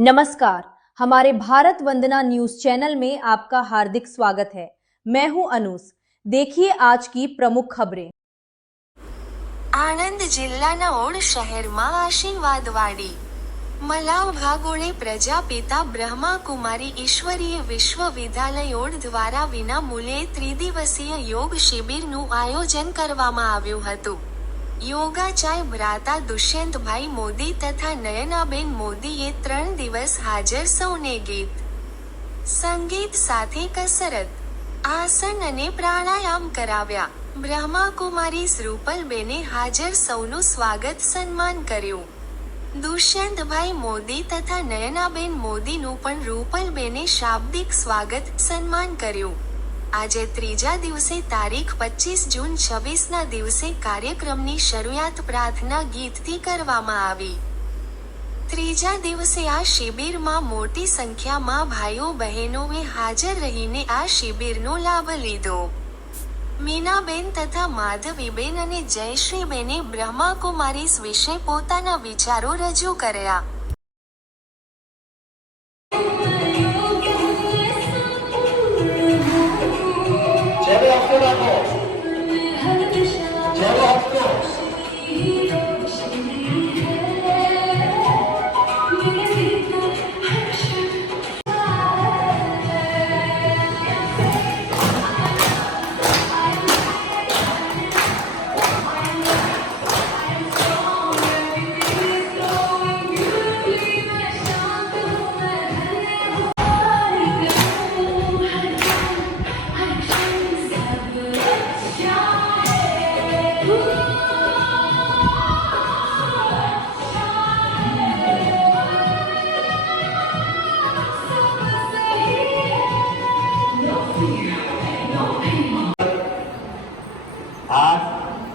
नमस्कार, हमारे भारत वंदना news channel में आपका हार्दिक स्वागत है। मैं हूं अनुस। देखिए आज की प्रमुख खबरें। આણંદ જિલ્લાના ઓડ શહેરમાં આશીર્વાદવાડી મલાવ ભાગોળે પ્રજાપિતા બ્રહ્માકુમારી ઈશ્વરીય વિશ્વવિદ્યાલય ઓડ દ્વારા વિના મૂલ્યે ત્રિદિવસીય યોગ શિબિરનું આયોજન કરવામાં આવ્યું હતું। યોગાચાર્ય ભ્રાતા દુષ્યંતભાઈ મોદી તથા નયનાબેન મોદીએ 3 દિવસ હાજર સૌને ગીત સંગીત સાથે કસરત, આસન અને પ્રાણાયામ કરાવ્યા। બ્રહ્માકુમારી શ્રુપલબેને હાજર સૌનું સ્વાગત સન્માન કર્યું। દુષ્યંતભાઈ મોદી તથા નયનાબેન મોદીનું પણ રૂપલબેને શાબ્દિક સ્વાગત સન્માન કર્યું। આજે ત્રીજા દિવસે તારીખ 25 જૂન 26ના દિવસે કાર્યક્રમની શરૂઆત પ્રાર્થના ગીતથી કરવામાં આવી। ત્રીજા દિવસે આ શિબિરમાં મોટી સંખ્યામાં ભાઈઓ બહેનોએ હાજર રહીને આ શિબિરનો લાભ લીધો। મીનાબેન તથા માધવીબેન અને જયશ્રીબેને બ્રહ્માકુમારીઝ વિશે પોતાના વિચારો રજૂ કર્યા।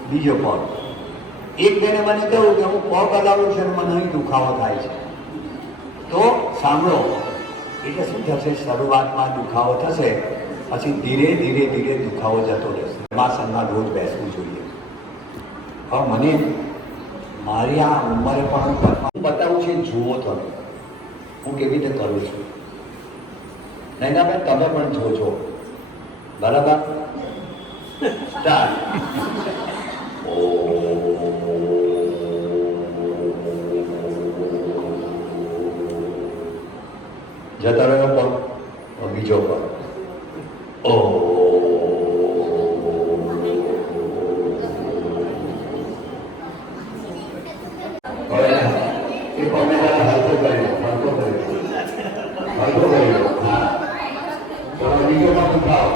બીજો પગ એક બેને મને કહ્યું કે હું પગ હલાવું છું મને અહીં દુખાવો થાય છે, તો સાંભળો, એટલે શું થશે? શરૂઆતમાં દુખાવો થશે, પછી ધીરે ધીરે ધીરે દુખાવો જતો રહેશે। યોગાસનમાં રોજ બેસવું જોઈએ। હવે મને મારી આ ઉંમરે પણ હું બતાવું છે, જુઓ તમે હું કેવી રીતે કરું છું। નૈનાબેન તમે પણ જોજો, બરાબર? સ્ટાર્ટ। જતો રહ્યો પગ, બીજો પગ, બીજો પગ ઉઠાવો।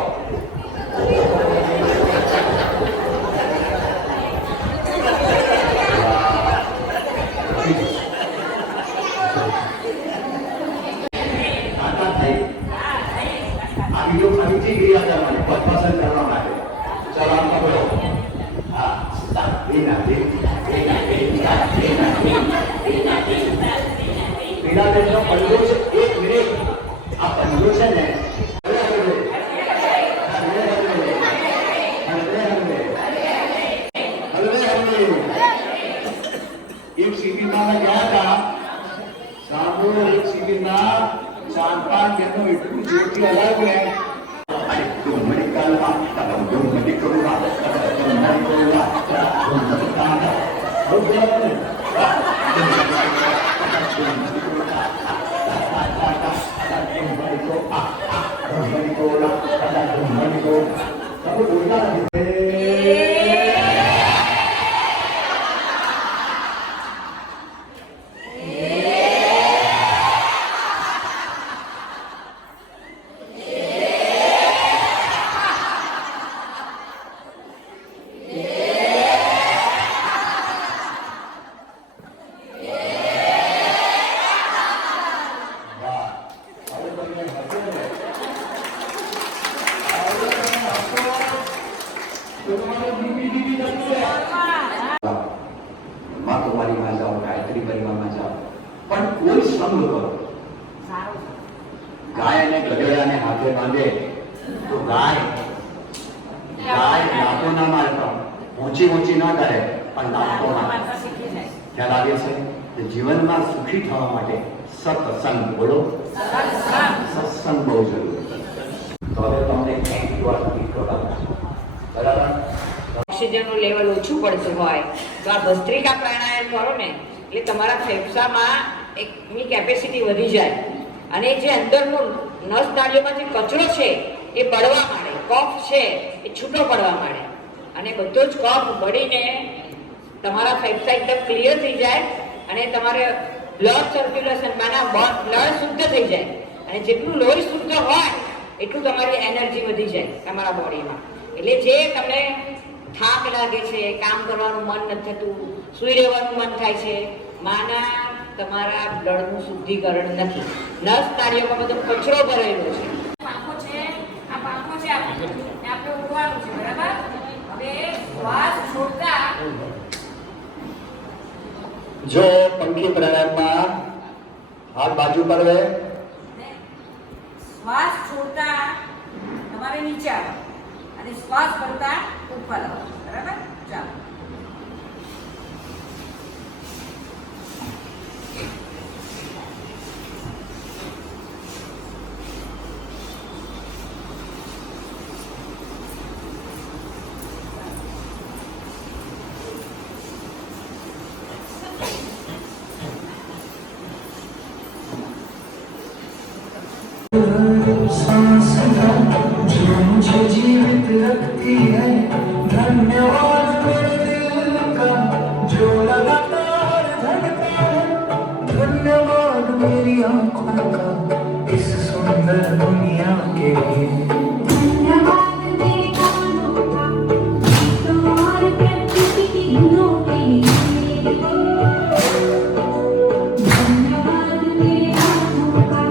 एक शिबिर गया था, सामने एक शिबिर 4-5 जन इतनी जोटी अलग है। માતુવાડીમાં જાઓ, ગાયત્રી પરિવારમાં જાઓ, પણ કોઈ સંગ કરો। ગાય અને ગધેડાને હાથે બાંધે તો ગાય લાતો ના મારતા, ઊંચી ના કરે, પણ લાતો મારે। ખ્યાલ આવે છે? જીવનમાં સુખી થવા માટે સત્સંગ. બોલો, સત્સંગ બહુ જરૂરી છે. તો હવે તમને એક વાત કીધો બરાબર. ઓક્સિજનનું લેવલ ઓછું પડતું હોય તો આ ભસ્ત્રિકા પ્રાણાયામ કરો ને એટલે તમારા ફેફસામાં એકની કેપેસિટી વધી જાય અને જે અંદરનું નસ નાળીઓમાં જે કચરો છે એ બળવા માંડે, કફ છે એ છૂટો પડવા માંડે અને બધો જ કફ બળીને તમારા ફેફસા એકદમ ક્લિયર થઈ જાય અને તમારે બ્લડ સર્ક્યુલેશન બ્લડ શુદ્ધ થઈ જાય અને જેટલું લોહી શુદ્ધ હોય એટલું તમારી એનર્જી વધી જાય તમારા બોડીમાં. એટલે જે તમને થાક લાગે છે, કામ કરવાનું મન નથી થતું, સૂઈ રહેવાનું મન થાય છે, માના તમારા બ્લડનું શુદ્ધિકરણ નથી. નસ નાળીઓમાં બધો કચરો ભરેલો છે. પાંખો છે, આ પાંખો છે, આપણે ઉડવાનું છે, બરાબર? હવે શ્વાસ છોડતા જો પંખી પ્રાણાયામમાં હાથ બાજુ પર રહે, શ્વાસ છોડતા તમારે નીચે આવો અને શ્વાસ ભરતા ઉપર આવો, બરાબર? ચાલો. जो मुझे जीवित रखती है, धन्यवाद मेरे दिल का जो लगातार धड़कता है, धन्यवाद मेरी आंखों का इस सुंदर दुनिया के लिए, धन्यवाद मेरे कानों का गीतों और प्रकृति की धुनों के लिए, धन्यवाद मेरे हाथों का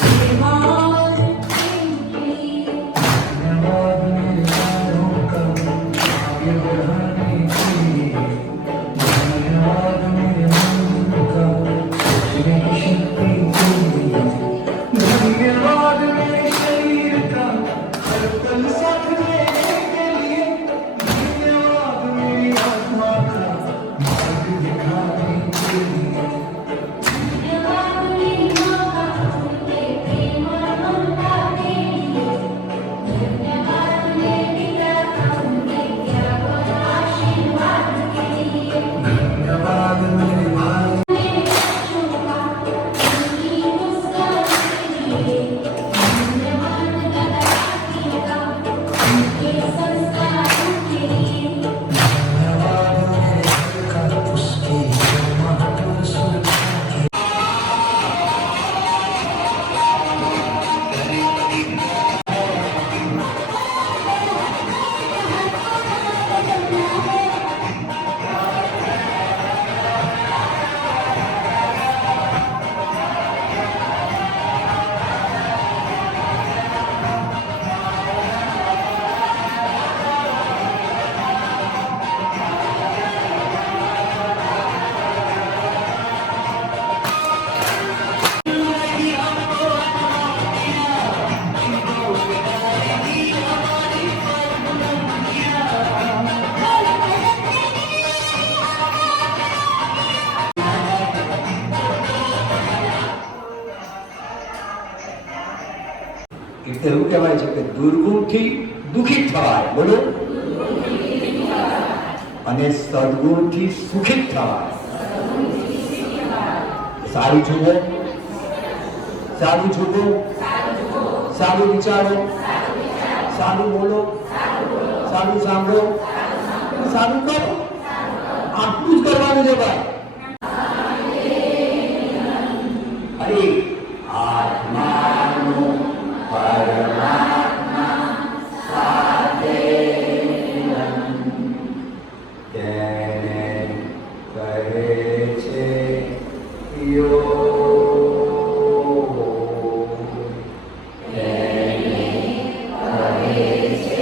सेवा और प्रेम के लिए, धन्यवाद मेरे पैरों का आगे बढ़ाने के लिए, धन्यवाद मेरे मन का सोचने की शक्ति के लिए, धन्यवाद मेरे शरीर का हर पल साथ देने के लिए, धन्यवाद मेरी आत्मा का मार्ग दिखाने के लिए, धन्यवाद मेरी माँ का उनके प्रेम और ममता के लिए, धन्यवाद मेरे पिता का उनके त्याग और आशीर्वाद के लिए, धन्यवाद मेरे भाई मेरे बच्चों का उनकी मुस्कान के लिए, धन्यवाद दादा-दादी का उनके संस्कारों के लिए, धन्यवाद मेरे घर का उसकी महत्व सुरक्षा के એટલે એવું કહેવાય છે કે દુર્ગુણથી દુઃખિત થવાય. બોલો, અને સદગુણથી સુખિત થવાય. સારું જુઓ, સારું જુઓ, સારું વિચારો, સારું બોલો, સારું સાંભળો, સારું કરો. આટલું જ કરવાનું છે ભાઈ. અરે આત્માનું પરમાત્મા સાથે તેને કહે છે યોગ. તેને કહે છે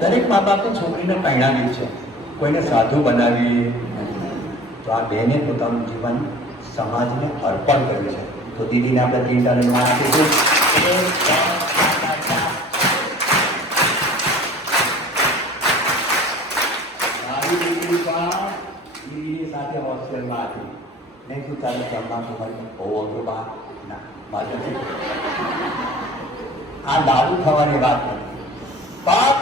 દરેક મા બાપે છોકરીને પરણાવી છે, કોઈને સાધુ બનાવી નથી. તો આ બેને પોતાનું જીવન સમાજને અર્પણ કર્યું છે. તો દીદીને આપણે 3 તાળીઓમાં આપીશું. મારી દીકરી પણ દીદી સાથે હોસ્ટેલમાં હતી. મેં કીધું તારે બ્રહ્માકુમારી બહુ અઘરું બા ના મારે નથી. આ દારૂ થવાની વાત નથી. પણ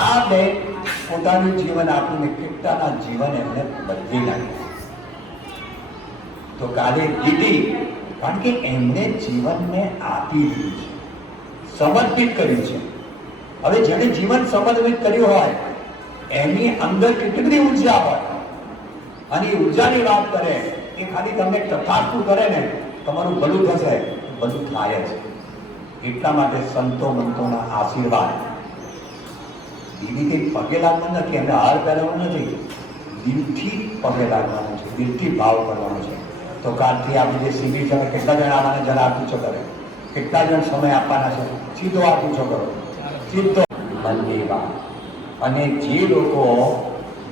આ બેન પોતાનું જીવન આપીને કેટલાના જીવન એમને બદલી નાખ્યું. તો કાલે દીદી, કારણ કે એમને જીવનને આપી દીધું છે, સમર્પિત કર્યું છે. હવે જેણે જીવન સમર્પિત કર્યું હોય એની અંદર કેટલી બધી ઉર્જા હોય, અને એ ઉર્જાની વાત કરે એ ખાલી તમને તથાસ્તુ કરે ને તમારું ભલું થશે, બધું થાય જ. એટલા માટે સંતો મંતોના આશીર્વાદ. દીદી કંઈ પગે લાગવાનું નથી, એમને હાર પહેરવાનું નથી, દિલથી પગે લાગવાનું છે, દિલથી ભાવ કરવાનો છે. તો કાલથી આપણે જે શિબિર છે કેટલા જણ આવવાના જરા પૂછો કરે, કેટલા જણ સમય આપવાના છે, સીધો આ પૂછો કરો, સીધો મનની વાત. અને જે લોકો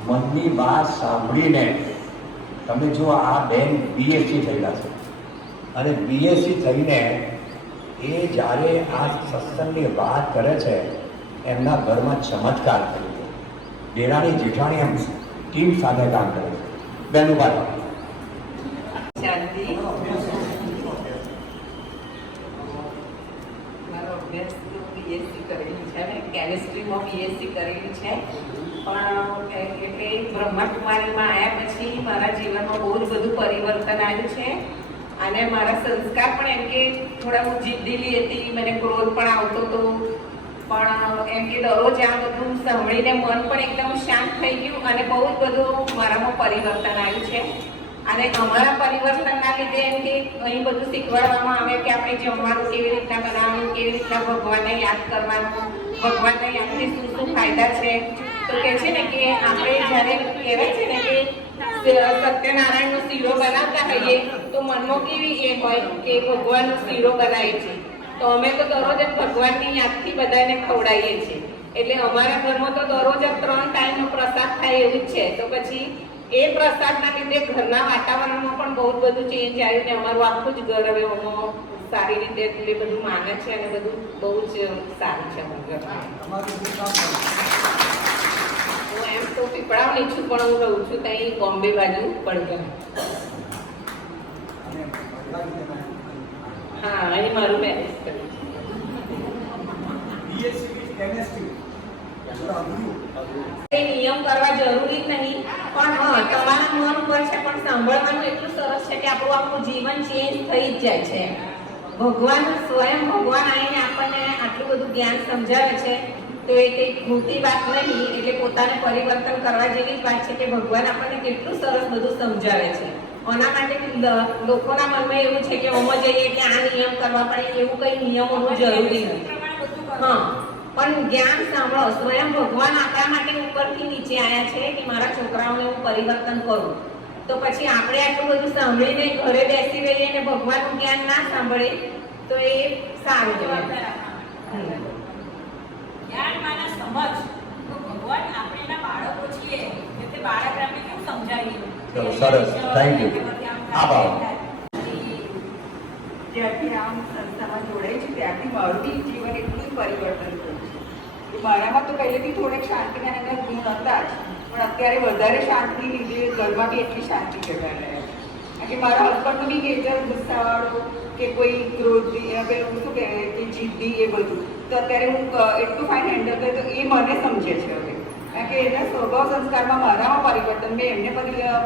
મનની વાત સાંભળીને, તમે જો આ બેન બીએસસી થયેલા છે, અને બીએસસી થઈને એ જ્યારે આ સત્સંગની વાત કરે છે એમના ઘરમાં ચમત્કાર થયો છે. દેરાણી જેઠાણી એમ ટીમ સાથે કામ કરે છે. બેનું વાત શાંતિ. મારો અભ્યાસ તો બીએસસી કરેલી છે ને કેમિસ્ટ્રીમાં બીએસસી કરેલી છે. પણ એટલે બ્રહ્માકુમારીમાં આવ્યા પછી મારા જીવનમાં બહુ જ બધું પરિવર્તન આવ્યું છે. અને મારા સંસ્કાર પણ એમ કે થોડા હું જિદ્દીલી હતી, મને ક્રોધ પણ આવતો હતો. પણ એમ કે દરરોજ આ બધું સાંભળીને મન પણ એકદમ શાંત થઈ ગયું અને બહુ જ બધું મારામાં પરિવર્તન આવ્યું છે. અને અમારા પરિવર્તનના લીધે એમ કે અહીં બધું શીખવાડવામાં આવે કે આપણે જમવાનું કેવી રીતના બનાવવાનું, કેવી રીતના ભગવાનને યાદ કરવાનું, ભગવાનને યાદથી શું શું ફાયદા છે. તો કહે છે ને કે આપણે જ્યારે કહેવાય છે ને કે સત્યનારાયણનો શીરો બનાવતા હોઈએ તો મનમાં કેવી એ હોય કે ભગવાનનો શીરો બનાવીએ છીએ. તો અમે તો દરરોજ જ ભગવાનની યાદથી બધાને ખવડાવીએ છીએ. એટલે અમારા ઘરમાં તો દરરોજ જ 3 ટાઈમનો પ્રસાદ થાય એવું જ છે. તો પછી એ પ્રસાદના લીધે ઘરના વાતાવરણમાં પણ બહુ બધું ચેન્જ આવ્યું ને અમારું આખું જ ઘર હવે એમાં સારી રીતે એટલે બધું માને છે અને બધું બહુ જ સારું છે અમારું ઘર. હું એમ તો પીપળાવની છું પણ હું રહું છું ત્યાં બોમ્બે બાજુ પડગમ. હા, અહીં મારું મેરેજ કર્યું છે. નિયમ કરવા જરૂરી જ નહીં, પણ હા તમારા મન ઉપર છે. પણ સાંભળવાનું એટલું સરસ છે કે આપણું આખું જીવન ચેન્જ થઈ જ જાય છે. ભગવાન સ્વયં ભગવાન આવીને આપણને આટલું બધું જ્ઞાન સમજાવે છે. તો એ કંઈ ખોટી વાત નહીં, એટલે પોતાને પરિવર્તન કરવા જેવી જ વાત છે કે ભગવાન આપણને કેટલું સરસ બધું સમજાવે છે. આના માટે લોકોના મનમાં એવું છે કે ઓમાં જઈએ એટલે આ નિયમ કરવા પડે, એવું કંઈ નિયમોનું જરૂરી નથી. હા, પણ જ્ઞાન સાંભળો. સ્વયં ભગવાન આપણા માટે ઉપરથી નીચે આવ્યા છે કે મારા છોકરાઓને હું પરિવર્તન કરું. તો પછી આપણે આટલું બધું સાંભળીને ઘરે બેસી રહીએ અને ભગવાનનું જ્ઞાન ના સાંભળે તો એ સારું કહેવાય. જ્ઞાન માના સમજ તો ભગવાન આપણે એના બાળકો છીએ એટલે બાળક આપણે કેમ સમજાવીએ. સરસ, થેન્ક યુ. આભાર. જ્યારથી આમ સંસ્થામાં જોડાઈ છું ત્યારથી મારું બી જીવન એટલું પરિવર્તન થયું છે. મારામાં તો પહેલેથી થોડેક શાંતિના એના ગુણ હતા જ, પણ અત્યારે વધારે શાંતિને લીધે ઘરમાં બી એટલી શાંતિ જગાડ રહ્યા છે. કારણ કે મારા હસબન્ડનું બી નેચર ગુસ્સાવાળો કે કોઈ ક્રોધી, પેલું શું કહેવાય કે જિદ્દી, એ બધું તો અત્યારે હું એટલું ફાઇન હેન્ડલ કરું તો એ મને સમજે છે હવે. કારણ કે એના સ્વભાવ સંસ્કારમાં મારામાં પરિવર્તન, મેં એમને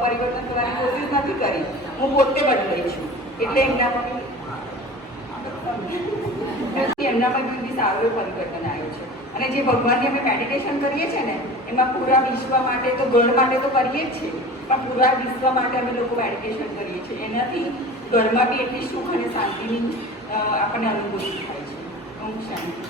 પરિવર્તન કરવાની કોશિશ નથી કરી, હું પોતે બદલાઈ છું. એટલે એમનામાં બી સારું એવું પરિવર્તન આવ્યું છે. અને જે ભગવાનની અમે મેડિટેશન કરીએ છીએ ને એમાં પૂરા વિશ્વ માટે તો ઘર માટે તો કરીએ જ છીએ, પણ પૂરા વિશ્વ માટે અમે લોકો મેડિટેશન કરીએ છીએ. એનાથી ઘરમાં બી એટલી સુખ અને શાંતિની આપણને અનુભૂતિ થાય છે. શાંતિ.